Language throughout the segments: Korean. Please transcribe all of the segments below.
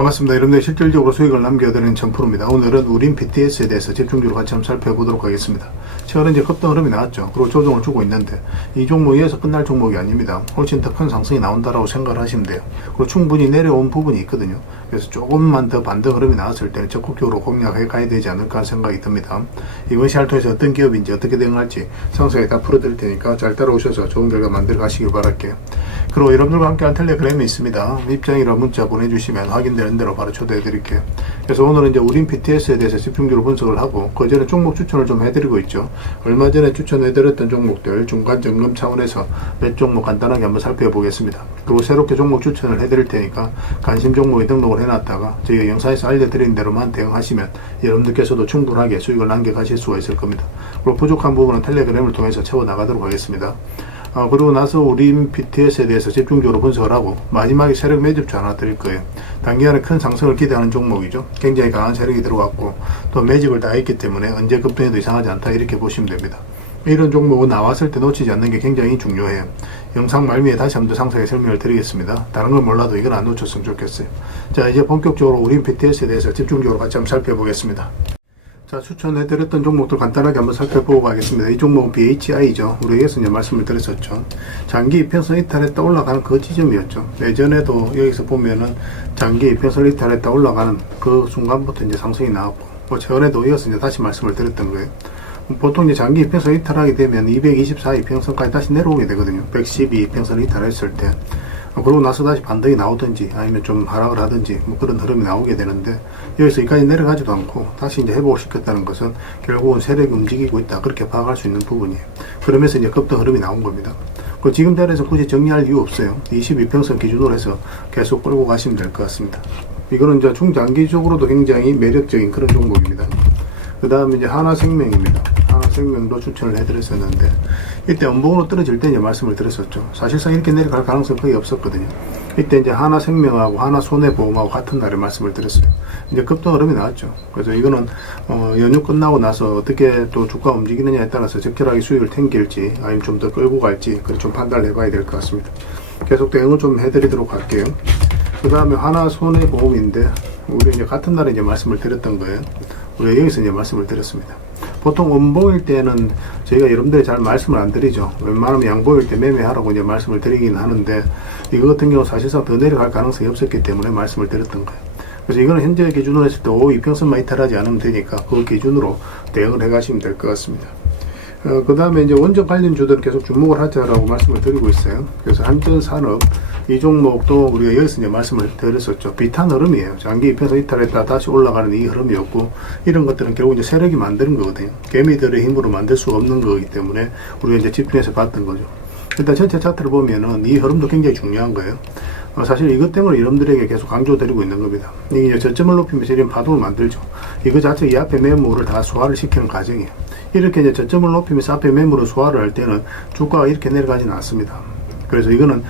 반갑습니다. 여러분들 실질적으로 수익을 남겨드리는 정프로입니다. 오늘은 우린 BTS에 대해서 집중적으로 같이 한번 살펴보도록 하겠습니다. 최근에 이제 급등 흐름이 나왔죠. 그리고 조정을 주고 있는데 이 종목에서 끝날 종목이 아닙니다. 훨씬 더 큰 상승이 나온다라고 생각을 하시면 돼요. 그리고 충분히 내려온 부분이 있거든요. 그래서 조금만 더 반등 흐름이 나왔을 때는 적극적으로 공략해 가야 되지 않을까 하는 생각이 듭니다. 이번 시간을 통해서 어떤 기업인지 어떻게 대응할지 상세하게 다 풀어드릴 테니까 잘 따라오셔서 좋은 결과 만들어 가시길 바랄게요. 그리고 여러분들과 함께한 텔레그램이 있습니다. 입장이라 문자 보내주시면 확인되는 대로 바로 초대해 드릴게요. 그래서 오늘은 이제 우린 BTS에 대해서 집중적으로 분석을 하고 그 전에 종목 추천을 좀 해드리고 있죠. 얼마 전에 추천해 드렸던 종목들 중간 점검 차원에서 몇 종목 간단하게 한번 살펴보겠습니다. 그리고 새롭게 종목 추천을 해드릴 테니까 관심 종목에 등록을 해놨다가 저희가 영상에서 알려드린 대로만 대응하시면 여러분들께서도 충분하게 수익을 남겨가실 수가 있을 겁니다. 그리고 부족한 부분은 텔레그램을 통해서 채워나가도록 하겠습니다. 그리고 나서 우린 BTS에 대해서 집중적으로 분석을 하고 마지막에 세력 매집주 하나 드릴 거예요. 단기간에 큰 상승을 기대하는 종목이죠. 굉장히 강한 세력이 들어왔고 또 매집을 다 했기 때문에 언제 급등해도 이상하지 않다 이렇게 보시면 됩니다. 이런 종목은 나왔을 때 놓치지 않는 게 굉장히 중요해요. 영상 말미에 다시 한번 더 상세하게 설명을 드리겠습니다. 다른 건 몰라도 이건 안 놓쳤으면 좋겠어요. 자, 이제 본격적으로 우린 BTS에 대해서 집중적으로 같이 한번 살펴보겠습니다. 자, 추천해드렸던 종목들 간단하게 한번 살펴보고 가겠습니다. 이 종목은 BHI죠. 우리 여기서 이제 말씀을 드렸었죠. 장기 이평선 이탈했다 올라가는 그 지점이었죠. 예전에도 여기서 보면은 장기 이평선 이탈했다 올라가는 그 순간부터 이제 상승이 나왔고, 최근에도 이어서 이제 다시 말씀을 드렸던 거예요. 보통 이제 장기 이평선 이탈하게 되면 224 이평선까지 다시 내려오게 되거든요. 112 이평선 이탈했을 때. 그러고 나서 다시 반등이 나오든지 아니면 좀 하락을 하든지 뭐 그런 흐름이 나오게 되는데 여기서 여기까지 내려가지도 않고 다시 이제 회복을 시켰다는 것은 결국은 세력이 움직이고 있다 그렇게 파악할 수 있는 부분이에요. 그러면서 이제 급등 흐름이 나온 겁니다. 그 지금 자리에서 굳이 정리할 이유 없어요. 22평선 기준으로 해서 계속 끌고 가시면 될 것 같습니다. 이거는 이제 중장기적으로도 굉장히 매력적인 그런 종목입니다. 그 다음에 이제 하나생명입니다. 하나생명도 추천을 해드렸었는데 이때 음봉으로 떨어질 때 이제 말씀을 드렸었죠. 사실상 이렇게 내려갈 가능성이 거의 없었거든요. 이때 이제 하나생명하고 하나손해보험하고 같은 날에 말씀을 드렸어요. 이제 급등 흐름이 나왔죠. 그래서 이거는 연휴 끝나고 나서 어떻게 또 주가 움직이느냐에 따라서 적절하게 수익을 챙길지 아니면 좀 더 끌고 갈지 그걸 좀 판단을 해봐야 될 것 같습니다. 계속 대응을 좀 해드리도록 할게요. 그 다음에 하나손해보험인데 우리 이제 같은 날에 이제 말씀을 드렸던 거예요. 우리가 여기서 이제 말씀을 드렸습니다. 보통 음봉일 때는 저희가 여러분들이 잘 말씀을 안 드리죠. 웬만하면 양봉일 때 매매하라고 이제 말씀을 드리긴 하는데 이거 같은 경우 사실상 더 내려갈 가능성이 없었기 때문에 말씀을 드렸던 거예요. 그래서 이거는 현재 기준으로 했을 때 5 이평선만 이탈하지 않으면 되니까 그 기준으로 대응을 해 가시면 될 것 같습니다. 그 다음에 이제 원전 관련주들은 계속 주목을 하자라고 말씀을 드리고 있어요. 그래서 한전산업 이 종목도 우리가 여기서 이제 말씀을 드렸었죠. 비탄 흐름이에요. 장기 이평선 이탈했다 다시 올라가는 이 흐름이었고 이런 것들은 결국 이제 세력이 만드는 거거든요. 개미들의 힘으로 만들 수 없는 거기 때문에 우리가 이제 집중해서 봤던 거죠. 일단 전체 차트를 보면은 이 흐름도 굉장히 중요한 거예요. 사실 이것 때문에 여러분들에게 계속 강조드리고 있는 겁니다. 이게 저점을 높이면서 이런 파동을 만들죠. 이거 자체 이 앞에 매물을 다 소화를 시키는 과정이에요. 이렇게 이제 저점을 높이면서 앞에 매물을 소화를 할 때는 주가가 이렇게 내려가지는 않습니다. 그래서 이거는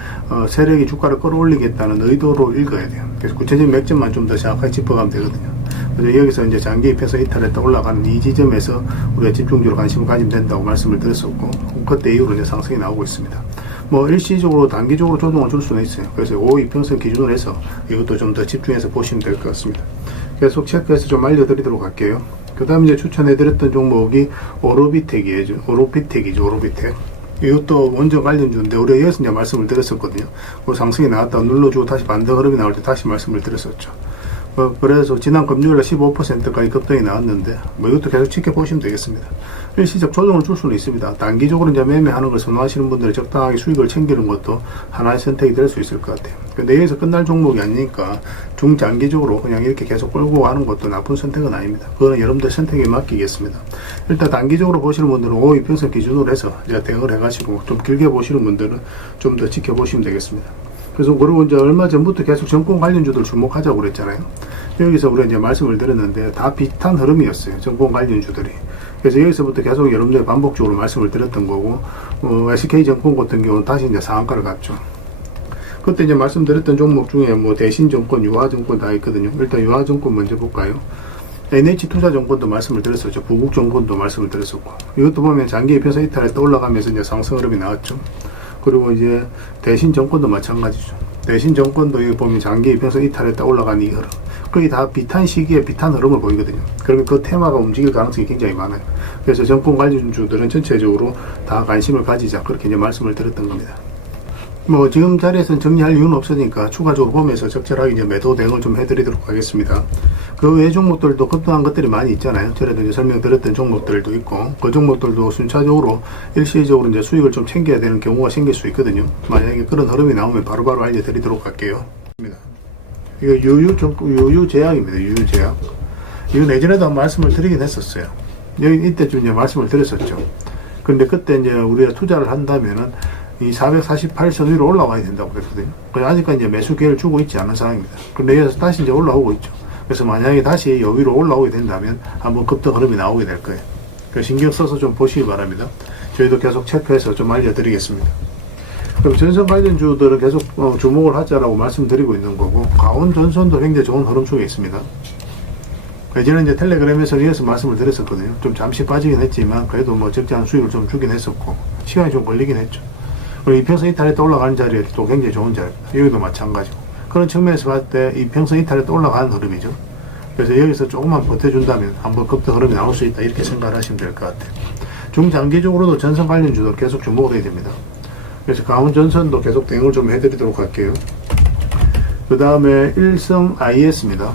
세력이 주가를 끌어올리겠다는 의도로 읽어야 돼요. 그래서 구체적인 맥점만 좀 더 정확하게 짚어가면 되거든요. 그래서 여기서 이제 장기 입혀서 이탈했다 올라가는 이 지점에서 우리가 집중적으로 관심을 가지면 된다고 말씀을 드렸었고 그때 이후로 이제 상승이 나오고 있습니다. 뭐 일시적으로 단기적으로 조정을 줄 수는 있어요. 그래서 5 이평선 기준으로 해서 이것도 좀 더 집중해서 보시면 될 것 같습니다. 계속 체크해서 좀 알려드리도록 할게요. 그 다음 이제 추천해드렸던 종목이 오로비텍이죠. 오로비텍. 이것도 원전 관련주인데 우리가 여기서 이제 말씀을 드렸었거든요. 그 상승이 나왔다가 눌러주고 다시 반등 흐름이 나올 때 다시 말씀을 드렸었죠. 그래서 지난 금요일에 15%까지 급등이 나왔는데 뭐 이것도 계속 지켜보시면 되겠습니다. 일시적 조정을 줄 수는 있습니다. 단기적으로 이제 매매하는 걸 선호하시는 분들이 적당하게 수익을 챙기는 것도 하나의 선택이 될 수 있을 것 같아요. 근데 여기서 끝날 종목이 아니니까 중장기적으로 그냥 이렇게 계속 끌고 가는 것도 나쁜 선택은 아닙니다. 그거는 여러분들 선택에 맡기겠습니다. 일단 단기적으로 보시는 분들은 5 이평선 기준으로 해서 이제 대응을 해가지고 좀 길게 보시는 분들은 좀 더 지켜보시면 되겠습니다. 그래서 그리고 이제 얼마 전부터 계속 정권 관련주들 주목하자고 그랬잖아요. 여기서 우리가 이제 말씀을 드렸는데 다 비슷한 흐름이었어요. 정권 관련주들이. 그래서 여기서부터 계속 여러분들 반복적으로 말씀을 드렸던 거고, SK증권 같은 경우는 다시 이제 상한가를 갔죠. 그때 이제 말씀드렸던 종목 중에 뭐 대신증권, 유화증권 다 있거든요. 일단 유화증권 먼저 볼까요? NH투자증권도 말씀을 드렸었죠. 부국증권도 말씀을 드렸었고. 이것도 보면 장기 이평선 이탈에 떠올라가면서 이제 상승 흐름이 나왔죠. 그리고 이제 대신증권도 마찬가지죠. 내신 정권도 여기 보면 장기 이평선 이탈했다 올라간 이 흐름. 거의 다 비슷한 시기에 비슷한 흐름을 보이거든요. 그러면 그 테마가 움직일 가능성이 굉장히 많아요. 그래서 정권 관련주들은 전체적으로 다 관심을 가지자. 그렇게 이제 말씀을 드렸던 겁니다. 뭐 지금 자리에서는 정리할 이유는 없으니까 추가적으로 보면서 적절하게 이제 매도 대응을 좀 해드리도록 하겠습니다. 그 외 종목들도 급등한 것들이 많이 있잖아요. 전에도 이제 설명드렸던 종목들도 있고 그 종목들도 순차적으로 일시적으로 이제 수익을 좀 챙겨야 되는 경우가 생길 수 있거든요. 만약에 그런 흐름이 나오면 바로바로 알려드리도록 할게요. 이거 유유제약입니다. 유유제약. 이거 예전에도 한 말씀을 드리긴 했었어요. 여기 이때쯤 이제 말씀을 드렸었죠. 근데 그때 이제 우리가 투자를 한다면은 이 448선 위로 올라와야 된다고 그랬거든요. 아직까지 이제 매수 기회를 주고 있지 않은 상황입니다. 그런데 여기서 다시 이제 올라오고 있죠. 그래서 만약에 다시 여 위로 올라오게 된다면 한번 급등 흐름이 나오게 될 거예요. 그래서 신경 써서 좀 보시기 바랍니다. 저희도 계속 체크해서 좀 알려드리겠습니다. 그럼 전선 관련주들은 계속 주목을 하자라고 말씀드리고 있는 거고, 강원전선도 굉장히 좋은 흐름 속에 있습니다. 예전에 이제 텔레그램에서 이어서 말씀을 드렸었거든요. 좀 잠시 빠지긴 했지만 그래도 뭐 적절한 수익을 좀 주긴 했었고 시간이 좀 걸리긴 했죠. 그리고 이평선 이탈했다 올라가는 자리에 또 굉장히 좋은 자리입니다. 여기도 마찬가지고 그런 측면에서 봤을 때 이평선 이탈했다 올라가는 흐름이죠. 그래서 여기서 조금만 버텨준다면 한번 급등 흐름이 나올 수 있다 이렇게 생각을 하시면 될 것 같아요. 중장기적으로도 전선 관련주도 계속 주목을 해야 됩니다. 그래서 강원전선도 계속 대응을 좀 해드리도록 할게요. 그 다음에 일성 IS입니다.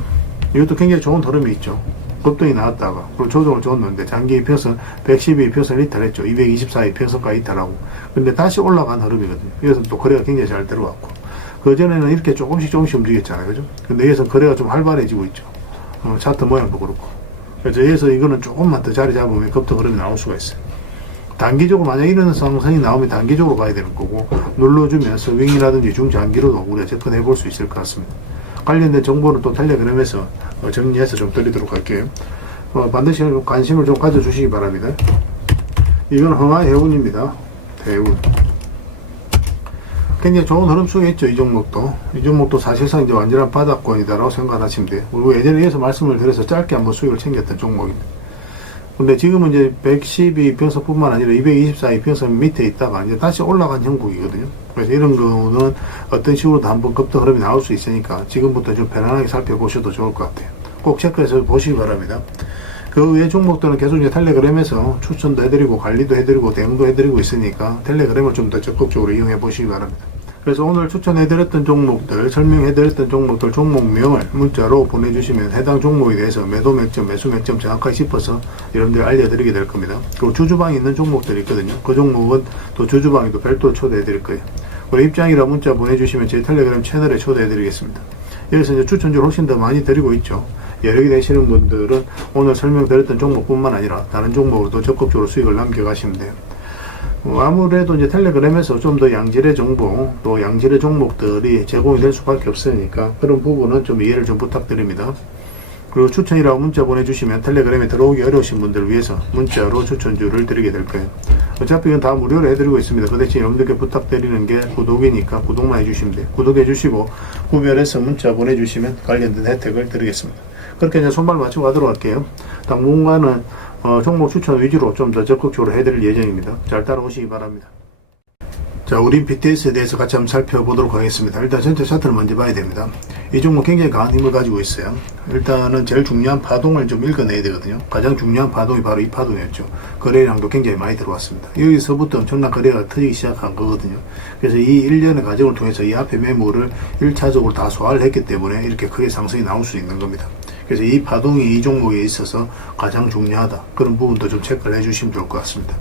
이것도 굉장히 좋은 흐름이 있죠. 급등이 나왔다가 그리고 조정을 줬는데 장기 이평선 112 이평선 이탈했죠. 224 이평선까지 이탈하고 근데 다시 올라간 흐름이거든요. 그래서 또 거래가 굉장히 잘 들어왔고 그전에는 이렇게 조금씩 움직였잖아요. 그죠? 근데 여기서 거래가 좀 활발해지고 있죠. 차트 모양도 그렇고 그래서 여기서 이거는 조금만 더 자리 잡으면 급등 흐름이 나올 수가 있어요. 단기적으로 만약 이런 상승이 나오면 단기적으로 가야 되는 거고 눌러주면서 윙이라든지 중장기로도 우리가 접근해 볼 수 있을 것 같습니다. 관련된 정보는 또 텔레그램에서 정리해서 좀 드리도록 할게요. 반드시 관심을 좀 가져주시기 바랍니다. 이건 흥하해운입니다. 해운. 굉장히 좋은 흐름 속에 있죠. 이 종목도 사실상 이제 완전한 바닥권이다라고 생각하시면 돼요. 그리고 예전에 이어서 말씀을 드려서 짧게 한번 수익을 챙겼던 종목입니다. 근데 지금은 이제 112 이평선뿐만 아니라 224 이평선 밑에 있다가 이제 다시 올라간 형국이거든요. 그래서 이런 경우는 어떤 식으로도 한번 급등 흐름이 나올 수 있으니까 지금부터 좀 편안하게 살펴보셔도 좋을 것 같아요. 꼭 체크해서 보시기 바랍니다. 그 외 종목들은 계속 이제 텔레그램에서 추천도 해드리고 관리도 해드리고 대응도 해드리고 있으니까 텔레그램을 좀 더 적극적으로 이용해 보시기 바랍니다. 그래서 오늘 추천해드렸던 종목들, 설명해드렸던 종목들 종목명을 문자로 보내주시면 해당 종목에 대해서 매도 맥점, 매수 맥점 정확하게 짚어서 여러분들 알려드리게 될 겁니다. 그리고 주주방에 있는 종목들이 있거든요. 그 종목은 또 주주방에도 별도로 초대해드릴 거예요. 그리고 입장이라 문자 보내주시면 제 텔레그램 채널에 초대해드리겠습니다. 여기서 이제 추천주를 훨씬 더 많이 드리고 있죠. 여러 개 되시는 분들은 오늘 설명드렸던 종목뿐만 아니라 다른 종목으로도 적극적으로 수익을 남겨가시면 돼요. 아무래도 이제 텔레그램에서 좀 더 양질의 정보, 또 양질의 종목들이 제공이 될 수밖에 없으니까 그런 부분은 좀 이해를 좀 부탁드립니다. 그리고 추천이라고 문자 보내주시면 텔레그램에 들어오기 어려우신 분들을 위해서 문자로 추천주를 드리게 될 거예요. 어차피 이건 다 무료로 해드리고 있습니다. 그 대신 여러분들께 부탁드리는 게 구독이니까 구독만 해주시면 돼요. 구독해주시고 구별해서 문자 보내주시면 관련된 혜택을 드리겠습니다. 그렇게 이제 손발 맞추고 가도록 할게요. 당분간은 종목 추천 위주로 좀 더 적극적으로 해드릴 예정입니다. 잘 따라오시기 바랍니다. 자, 우린 BTS에 대해서 같이 한번 살펴보도록 하겠습니다. 일단 전체 차트를 먼저 봐야 됩니다. 이 종목 굉장히 강한 힘을 가지고 있어요. 일단은 제일 중요한 파동을 좀 읽어내야 되거든요. 가장 중요한 파동이 바로 이 파동이었죠. 거래량도 굉장히 많이 들어왔습니다. 여기서부터 엄청난 거래가 터지기 시작한 거거든요. 그래서 이 일련의 과정을 통해서 이 앞에 매물을 1차적으로 다 소화를 했기 때문에 이렇게 크게 상승이 나올 수 있는 겁니다. 그래서 이 파동이 이 종목에 있어서 가장 중요하다. 그런 부분도 좀 체크를 해주시면 좋을 것 같습니다.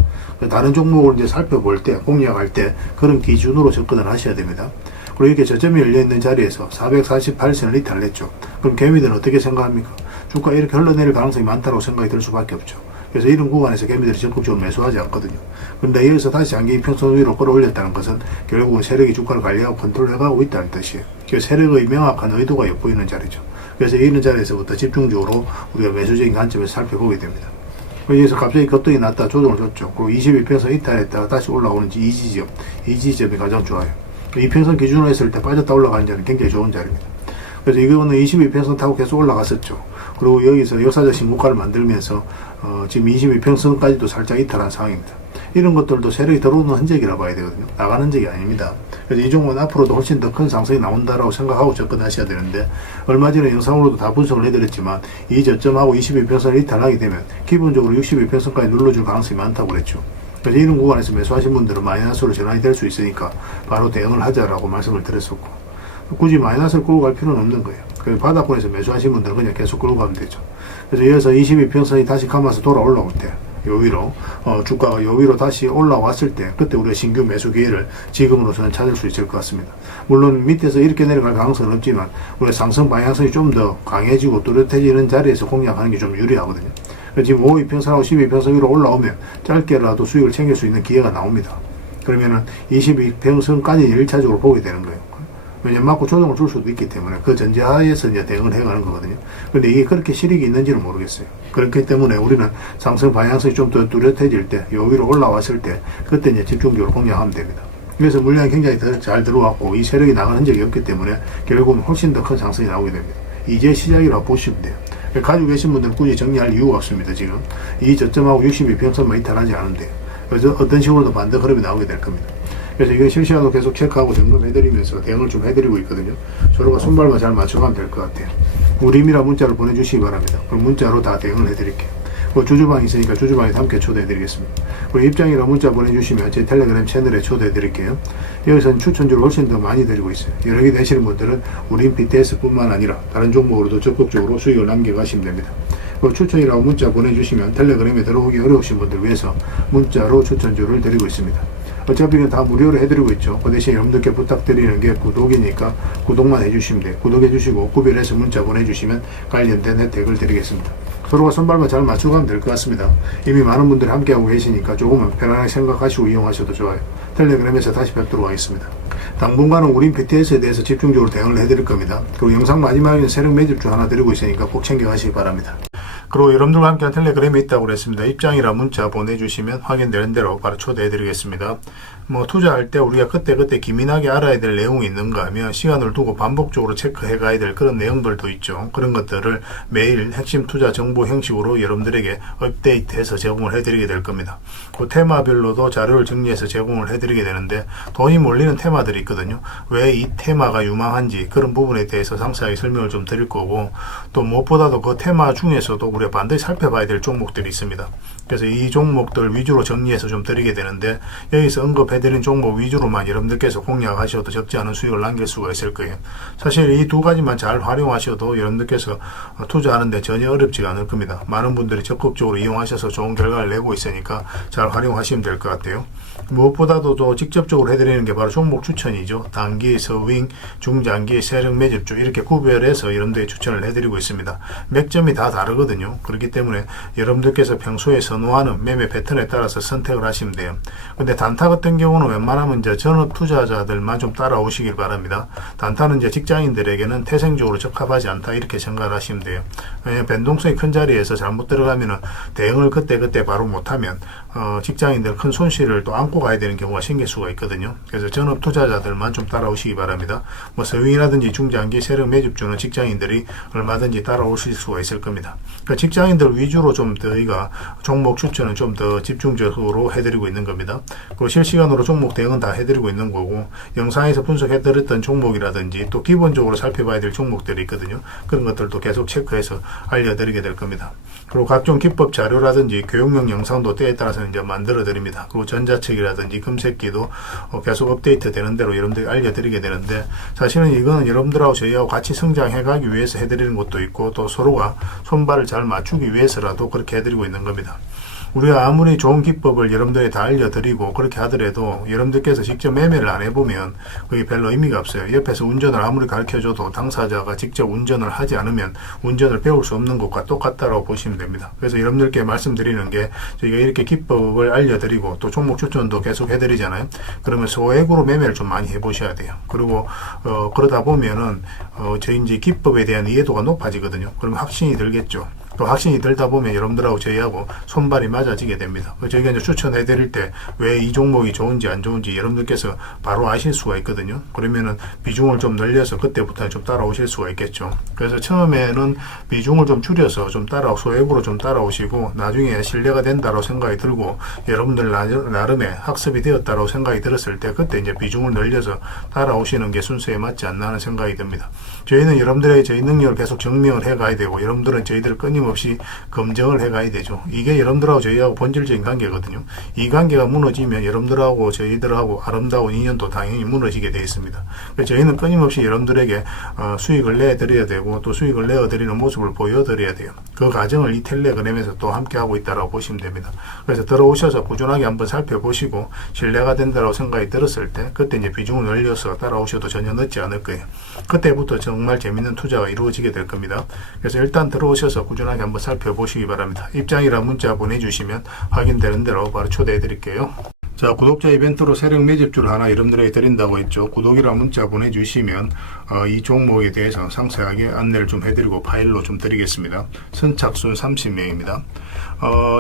다른 종목을 이제 살펴볼 때, 공략할 때 그런 기준으로 접근을 하셔야 됩니다. 그리고 이렇게 저점이 열려있는 자리에서 448선을 이탈했죠. 그럼 개미들은 어떻게 생각합니까? 주가 이렇게 흘러내릴 가능성이 많다고 생각이 들 수밖에 없죠. 그래서 이런 구간에서 개미들이 적극적으로 매수하지 않거든요. 그런데 여기서 다시 장기 이평선 위로 끌어올렸다는 것은 결국은 세력이 주가를 관리하고 컨트롤해가고 있다는 뜻이에요. 그 세력의 명확한 의도가 엿보이는 자리죠. 그래서 이런 자리에서부터 집중적으로 우리가 매수적인 관점에서 살펴보게 됩니다. 여기서 갑자기 급등이 났다 조정을 줬죠. 그리고 22평선 이탈했다가 다시 올라오는 이 지점이 가장 좋아요. 이평선 기준으로 했을 때 빠졌다 올라가는 자리는 굉장히 좋은 자리입니다. 그래서 이거는 22평선 타고 계속 올라갔었죠. 그리고 여기서 역사적 신고가를 만들면서 지금 22평선까지도 살짝 이탈한 상황입니다. 이런 것들도 세력이 들어오는 흔적이라 봐야 되거든요. 나가는 흔적이 아닙니다. 그래서 이 종목은 앞으로도 훨씬 더 큰 상승이 나온다라고 생각하고 접근하셔야 되는데, 얼마 전에 영상으로도 다 분석을 해드렸지만 이 저점하고 22평선을 이탈하게 되면 기본적으로 62평선까지 눌러줄 가능성이 많다고 그랬죠. 그래서 이런 구간에서 매수하신 분들은 마이너스로 전환이 될 수 있으니까 바로 대응을 하자라고 말씀을 드렸었고, 굳이 마이너스를 끌고 갈 필요는 없는 거예요. 그래서 바닥권에서 매수하신 분들은 그냥 계속 끌고 가면 되죠. 그래서 이어서 22평선이 다시 감아서 돌아 올라올 때, 요 위로 주가가 요 위로 다시 올라왔을 때, 그때 우리가 신규 매수 기회를 지금으로서는 찾을 수 있을 것 같습니다. 물론 밑에서 이렇게 내려갈 가능성은 없지만 우리가 상승 방향성이 좀 더 강해지고 뚜렷해지는 자리에서 공략하는 게 좀 유리하거든요. 지금 52평선하고 12평선 위로 올라오면 짧게라도 수익을 챙길 수 있는 기회가 나옵니다. 그러면은 22평선까지 1차적으로 보게 되는 거예요. 왜냐면 맞고 조정을 줄 수도 있기 때문에 그 전제하에서 이제 대응을 해가는 거거든요. 근데 이게 그렇게 실익이 있는지는 모르겠어요. 그렇기 때문에 우리는 상승 방향성이 좀 더 뚜렷해질 때, 요 위로 올라왔을 때, 그때 이제 집중적으로 공략하면 됩니다. 그래서 물량이 굉장히 잘 들어왔고, 이 세력이 나간 흔적이 없기 때문에 결국은 훨씬 더 큰 상승이 나오게 됩니다. 이제 시작이라고 보시면 돼요. 가지고 계신 분들은 굳이 정리할 이유가 없습니다. 지금 이 저점하고 62평선만 이탈하지 않은데, 그래서 어떤 식으로도 반대 흐름이 나오게 될 겁니다. 그래서 이거 실시간으로 계속 체크하고 점검해드리면서 대응을 좀 해드리고 있거든요. 서로가 손발만 잘 맞춰가면 될 것 같아요. 우림이라 문자를 보내주시기 바랍니다. 그럼 문자로 다 대응을 해드릴게요. 주주방이 있으니까 주주방에도 함께 초대해드리겠습니다. 그리고 입장이라 문자 보내주시면 제 텔레그램 채널에 초대해드릴게요. 여기서는 추천주를 훨씬 더 많이 드리고 있어요. 여러 개 되시는 분들은 우린 BTS 뿐만 아니라 다른 종목으로도 적극적으로 수익을 남겨가시면 됩니다. 추천이라고 문자 보내주시면 텔레그램에 들어오기 어려우신 분들 위해서 문자로 추천주를 드리고 있습니다. 어차피 이건 다 무료로 해드리고 있죠. 그 대신 여러분들께 부탁드리는 게 구독이니까 구독만 해주시면 돼요. 구독해주시고 구별해서 문자 보내주시면 관련된 혜택을 드리겠습니다. 서로가 손발만 잘 맞추고 가면 될 것 같습니다. 이미 많은 분들이 함께하고 계시니까 조금은 편안하게 생각하시고 이용하셔도 좋아요. 텔레그램에서 다시 뵙도록 하겠습니다. 당분간은 우린 BTS에 대해서 집중적으로 대응을 해드릴 겁니다. 그리고 영상 마지막에는 세력 매집주 하나 드리고 있으니까 꼭 챙겨가시기 바랍니다. 그리고 여러분들과 함께한 텔레그램이 있다고 그랬습니다. 입장이라 문자 보내주시면 확인되는 대로 바로 초대해드리겠습니다. 투자할 때 우리가 그때그때 기민하게 알아야 될 내용이 있는가 하면 시간을 두고 반복적으로 체크해 가야 될 그런 내용들도 있죠. 그런 것들을 매일 핵심 투자 정보 형식으로 여러분들에게 업데이트해서 제공을 해드리게 될 겁니다. 그 테마별로도 자료를 정리해서 제공을 해드리게 되는데, 돈이 몰리는 테마들이 있거든요. 왜 이 테마가 유망한지 그런 부분에 대해서 상세하게 설명을 좀 드릴 거고, 또 무엇보다도 그 테마 중에서도 우리가 반드시 살펴봐야 될 종목들이 있습니다. 그래서 이 종목들 위주로 정리해서 좀 드리게 되는데, 여기서 언급해드린 종목 위주로만 여러분들께서 공략하셔도 적지 않은 수익을 남길 수가 있을 거예요. 사실 이 두 가지만 잘 활용하셔도 여러분들께서 투자하는데 전혀 어렵지가 않을 겁니다. 많은 분들이 적극적으로 이용하셔서 좋은 결과를 내고 있으니까 잘 활용하시면 될 것 같아요. 무엇보다도 또 직접적으로 해드리는 게 바로 종목 추천이죠. 단기, 서윙, 중장기, 세력 매집주 이렇게 구별해서 여러분들에게 추천을 해드리고 있습니다. 맥점이 다 다르거든요. 그렇기 때문에 여러분들께서 평소에 선호하는 매매 패턴에 따라서 선택을 하시면 돼요. 근데 단타 같은 경우는 웬만하면 이제 전업 투자자들만 좀 따라오시길 바랍니다. 단타는 이제 직장인들에게는 태생적으로 적합하지 않다 이렇게 생각을 하시면 돼요. 왜냐하면 변동성이 큰 자리에서 잘못 들어가면은 대응을 그때 바로 못하면 직장인들 큰 손실을 또 안고 가야 되는 경우가 생길 수가 있거든요. 그래서 전업 투자자들만 좀 따라오시기 바랍니다. 서윙이라든지 중장기 세력 매집주는 직장인들이 얼마든지 따라오실 수가 있을 겁니다. 그러니까 직장인들 위주로 좀 저희가 종목 추천은 좀 더 집중적으로 해드리고 있는 겁니다. 그리고 실시간으로 종목 대응은 다 해드리고 있는 거고, 영상에서 분석해드렸던 종목이라든지 또 기본적으로 살펴봐야 될 종목들이 있거든요. 그런 것들도 계속 체크해서 알려드리게 될 겁니다. 그리고 각종 기법 자료라든지 교육용 영상도 때에 따라서 이제 만들어 드립니다. 그리고 전자책이라든지 검색기도 계속 업데이트 되는 대로 여러분들이 알려드리게 되는데, 사실은 이거는 여러분들하고 저희하고 같이 성장해 가기 위해서 해드리는 것도 있고, 또 서로가 손발을 잘 맞추기 위해서라도 그렇게 해드리고 있는 겁니다. 우리가 아무리 좋은 기법을 여러분들이 다 알려드리고 그렇게 하더라도 여러분들께서 직접 매매를 안 해보면 그게 별로 의미가 없어요. 옆에서 운전을 아무리 가르쳐줘도 당사자가 직접 운전을 하지 않으면 운전을 배울 수 없는 것과 똑같다고 보시면 됩니다. 그래서 여러분들께 말씀드리는 게, 저희가 이렇게 기법을 알려드리고 또 종목 추천도 계속 해드리잖아요. 그러면 소액으로 매매를 좀 많이 해보셔야 돼요. 그리고 그러다 보면은 저희 이제 기법에 대한 이해도가 높아지거든요. 그러면 확신이 들겠죠. 또 확신이 들다 보면 여러분들하고 저희하고 손발이 맞아지게 됩니다. 저희가 이제 추천해 드릴 때 왜 이 종목이 좋은지 안 좋은지 여러분들께서 바로 아실 수가 있거든요. 그러면은 비중을 좀 늘려서 그때부터 좀 따라오실 수가 있겠죠. 그래서 처음에는 비중을 좀 줄여서 좀 소액으로 좀 따라오시고 나중에 신뢰가 된다고 생각이 들고 여러분들 나름의 학습이 되었다고 생각이 들었을 때 그때 이제 비중을 늘려서 따라오시는 게 순서에 맞지 않나 하는 생각이 듭니다. 저희는 여러분들의 저희 능력을 계속 증명을 해 가야 되고 여러분들은 저희들을 끊임없이 검증을 해 가야 되죠. 이게 여러분들하고 저희하고 본질적인 관계거든요. 이 관계가 무너지면 여러분들하고 저희들하고 아름다운 인연도 당연히 무너지게 되어 있습니다. 그래서 저희는 끊임없이 여러분들에게 수익을 내드려야 되고 또 수익을 내어드리는 모습을 보여드려야 돼요. 그 과정을 이 텔레그램에서 또 함께 하고 있다고 보시면 됩니다. 그래서 들어오셔서 꾸준하게 한번 살펴보시고 신뢰가 된다고 생각이 들었을 때 그때 이제 비중을 늘려서 따라오셔도 전혀 늦지 않을 거예요. 그때부터 정말 재밌는 투자가 이루어지게 될 겁니다. 그래서 일단 들어오셔서 꾸준하게 한번 살펴보시기 바랍니다. 입장이랑 문자 보내주시면 확인되는 대로 바로 초대해 드릴게요. 자, 구독자 이벤트로 세력 매집주를 하나 여러분들에게 드린다고 했죠. 구독이랑 문자 보내주시면 이 종목에 대해서 상세하게 안내를 좀 해드리고 파일로 좀 드리겠습니다. 선착순 30명입니다.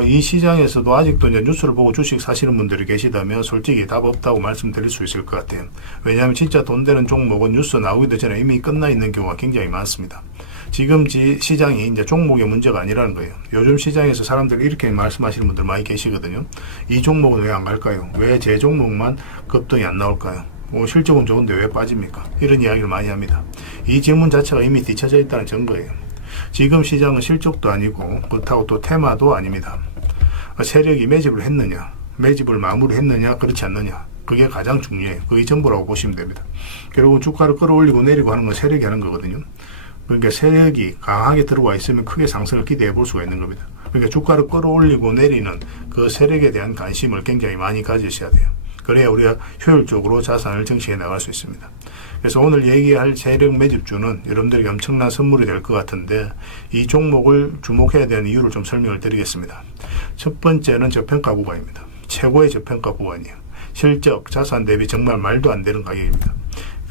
이 시장에서도 아직도 이제 뉴스를 보고 주식 사시는 분들이 계시다면 솔직히 답 없다고 말씀드릴 수 있을 것 같아요. 왜냐하면 진짜 돈 되는 종목은 뉴스 나오기도 전에 이미 끝나 있는 경우가 굉장히 많습니다. 지금 시장이 이제 종목의 문제가 아니라는 거예요. 요즘 시장에서 사람들이 이렇게 말씀하시는 분들 많이 계시거든요. 이 종목은 왜 안 갈까요? 왜 제 종목만 급등이 안 나올까요? 실적은 좋은데 왜 빠집니까? 이런 이야기를 많이 합니다. 이 질문 자체가 이미 뒤쳐져 있다는 증거예요. 지금 시장은 실적도 아니고 그렇다고 또 테마도 아닙니다. 세력이 매집을 했느냐, 매집을 마무리했느냐, 그렇지 않느냐. 그게 가장 중요해요. 그게 전부라고 보시면 됩니다. 결국은 주가를 끌어올리고 내리고 하는 건 세력이 하는 거거든요. 그러니까 세력이 강하게 들어와 있으면 크게 상승을 기대해 볼 수가 있는 겁니다. 그러니까 주가를 끌어올리고 내리는 그 세력에 대한 관심을 굉장히 많이 가지셔야 돼요. 그래야 우리가 효율적으로 자산을 정치해 나갈 수 있습니다. 그래서 오늘 얘기할 세력 매집주는 여러분들에게 엄청난 선물이 될 것 같은데 이 종목을 주목해야 되는 이유를 좀 설명을 드리겠습니다. 첫 번째는 저평가 구간입니다. 최고의 저평가 구간이에요. 실적, 자산 대비 정말 말도 안 되는 가격입니다.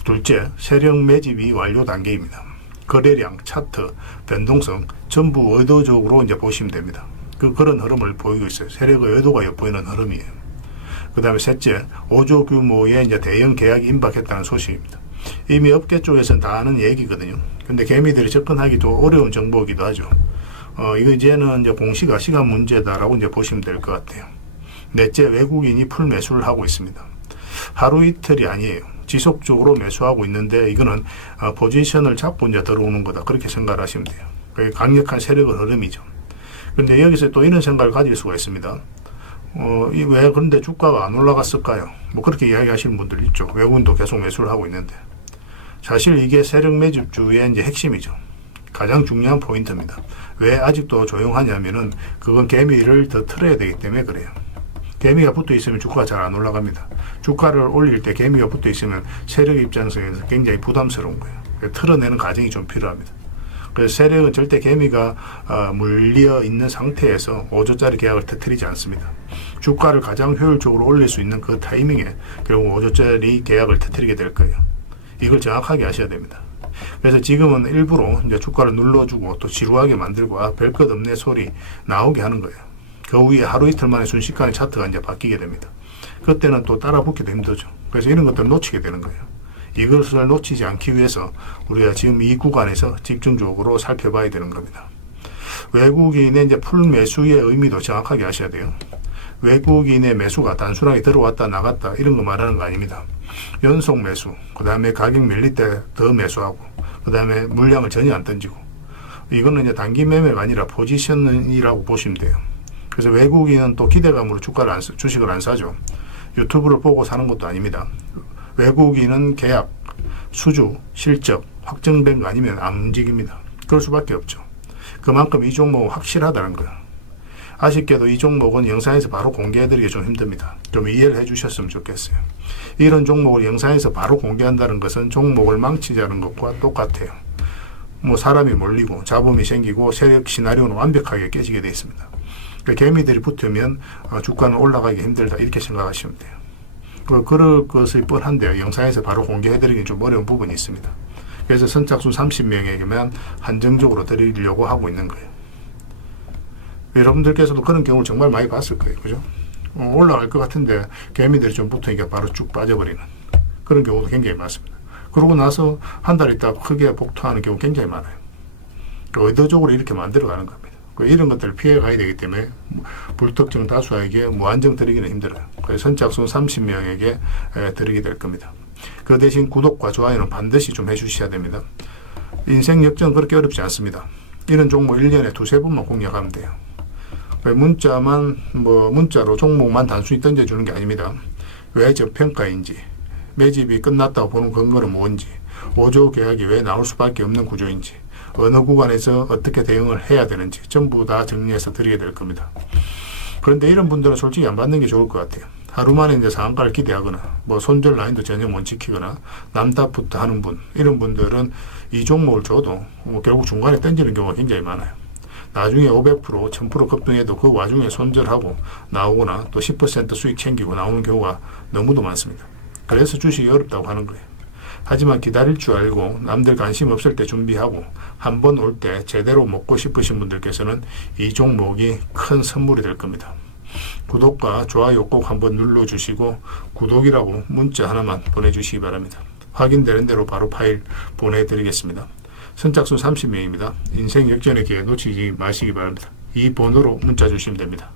둘째, 세력 매집이 완료 단계입니다. 거래량, 차트, 변동성 전부 의도적으로 이제 보시면 됩니다. 그런 흐름을 보이고 있어요. 세력의 의도가 엿보이는 흐름이에요. 그 다음에 셋째, 5조 규모의 이제 대형 계약이 임박했다는 소식입니다. 이미 업계 쪽에서는 다 아는 얘기거든요. 근데 개미들이 접근하기 도 어려운 정보이기도 하죠. 이거 이제는 이제 공시가 시간 문제다라고 이제 보시면 될 것 같아요. 넷째, 외국인이 풀 매수를 하고 있습니다. 하루 이틀이 아니에요. 지속적으로 매수하고 있는데 이거는 포지션을 잡고 이제 들어오는 거다. 그렇게 생각을 하시면 돼요. 그게 강력한 세력의 흐름이죠. 그런데 여기서 또 이런 생각을 가질 수가 있습니다. 왜 그런데 주가가 안 올라갔을까요? 뭐 그렇게 이야기하시는 분들 있죠. 외국인도 계속 매수를 하고 있는데. 사실 이게 세력 매집주의 이제 핵심이죠. 가장 중요한 포인트입니다. 왜 아직도 조용하냐면은 그건 개미를 더 틀어야 되기 때문에 그래요. 개미가 붙어 있으면 주가가 잘 안 올라갑니다. 주가를 올릴 때 개미가 붙어 있으면 세력 입장에서 굉장히 부담스러운 거예요. 틀어내는 과정이 좀 필요합니다. 그래서 세력은 절대 개미가 물려 있는 상태에서 5조짜리 계약을 터뜨리지 않습니다. 주가를 가장 효율적으로 올릴 수 있는 그 타이밍에 결국 5조짜리 계약을 터뜨리게 될 거예요. 이걸 정확하게 아셔야 됩니다. 그래서 지금은 일부러 이제 주가를 눌러주고 또 지루하게 만들고 별 것 없네 소리 나오게 하는 거예요. 그 위에 하루 이틀 만에 순식간에 차트가 이제 바뀌게 됩니다. 그때는 또 따라 붙기도 힘들죠. 그래서 이런 것들을 놓치게 되는 거예요. 이것을 놓치지 않기 위해서 우리가 지금 이 구간에서 집중적으로 살펴봐야 되는 겁니다. 외국인의 이제 풀 매수의 의미도 정확하게 아셔야 돼요. 외국인의 매수가 단순하게 들어왔다 나갔다 이런 거 말하는 거 아닙니다. 연속 매수, 그 다음에 가격 밀릴 때 더 매수하고, 그 다음에 물량을 전혀 안 던지고, 이거는 이제 단기 매매가 아니라 포지션이라고 보시면 돼요. 그래서 외국인은 또 기대감으로 주식을 안 사죠. 유튜브를 보고 사는 것도 아닙니다. 외국인은 계약, 수주, 실적, 확정된 거 아니면 안 움직입니다. 그럴 수밖에 없죠. 그만큼 이 종목은 확실하다는 거예요. 아쉽게도 이 종목은 영상에서 바로 공개해드리기 좀 힘듭니다. 좀 이해를 해주셨으면 좋겠어요. 이런 종목을 영상에서 바로 공개한다는 것은 종목을 망치자는 것과 똑같아요. 뭐 사람이 몰리고 잡음이 생기고 세력 시나리오는 완벽하게 깨지게 되어 있습니다. 그러니까 개미들이 붙으면 주가는 올라가기 힘들다 이렇게 생각하시면 돼요. 그럴 것이 뻔한데요. 영상에서 바로 공개해드리기 좀 어려운 부분이 있습니다. 그래서 선착순 30명에게만 한정적으로 드리려고 하고 있는 거예요. 여러분들께서도 그런 경우를 정말 많이 봤을 거예요. 그죠? 올라갈 것 같은데 개미들이 좀 붙으니까 바로 쭉 빠져버리는 그런 경우도 굉장히 많습니다. 그러고 나서 한 달 있다가 크게 복토하는 경우 굉장히 많아요. 의도적으로 이렇게 만들어가는 겁니다. 이런 것들을 피해가야 되기 때문에 불특정 다수에게 무한정 드리기는 힘들어요. 그래서 선착순 30명에게 드리게 될 겁니다. 그 대신 구독과 좋아요는 반드시 좀 해주셔야 됩니다. 인생 역전 그렇게 어렵지 않습니다. 이런 종목 1년에 두세 번만 공략하면 돼요. 문자로 종목만 단순히 던져주는 게 아닙니다. 왜 저평가인지, 매집이 끝났다고 보는 근거는 뭔지, 5조 계약이 왜 나올 수밖에 없는 구조인지, 어느 구간에서 어떻게 대응을 해야 되는지 전부 다 정리해서 드리게 될 겁니다. 그런데 이런 분들은 솔직히 안 받는 게 좋을 것 같아요. 하루 만에 이제 상한가를 기대하거나 손절 라인도 전혀 못 지키거나 남답부터 하는 분, 이런 분들은 이 종목을 줘도 결국 중간에 던지는 경우가 굉장히 많아요. 나중에 500%, 1000% 급등해도 그 와중에 손절하고 나오거나 또 10% 수익 챙기고 나오는 경우가 너무도 많습니다. 그래서 주식이 어렵다고 하는 거예요. 하지만 기다릴 줄 알고 남들 관심 없을 때 준비하고 한 번 올 때 제대로 먹고 싶으신 분들께서는 이 종목이 큰 선물이 될 겁니다. 구독과 좋아요 꼭 한번 눌러주시고 구독이라고 문자 하나만 보내주시기 바랍니다. 확인되는 대로 바로 파일 보내드리겠습니다. 선착순 30명입니다. 인생 역전의 기회 놓치지 마시기 바랍니다. 이 번호로 문자 주시면 됩니다.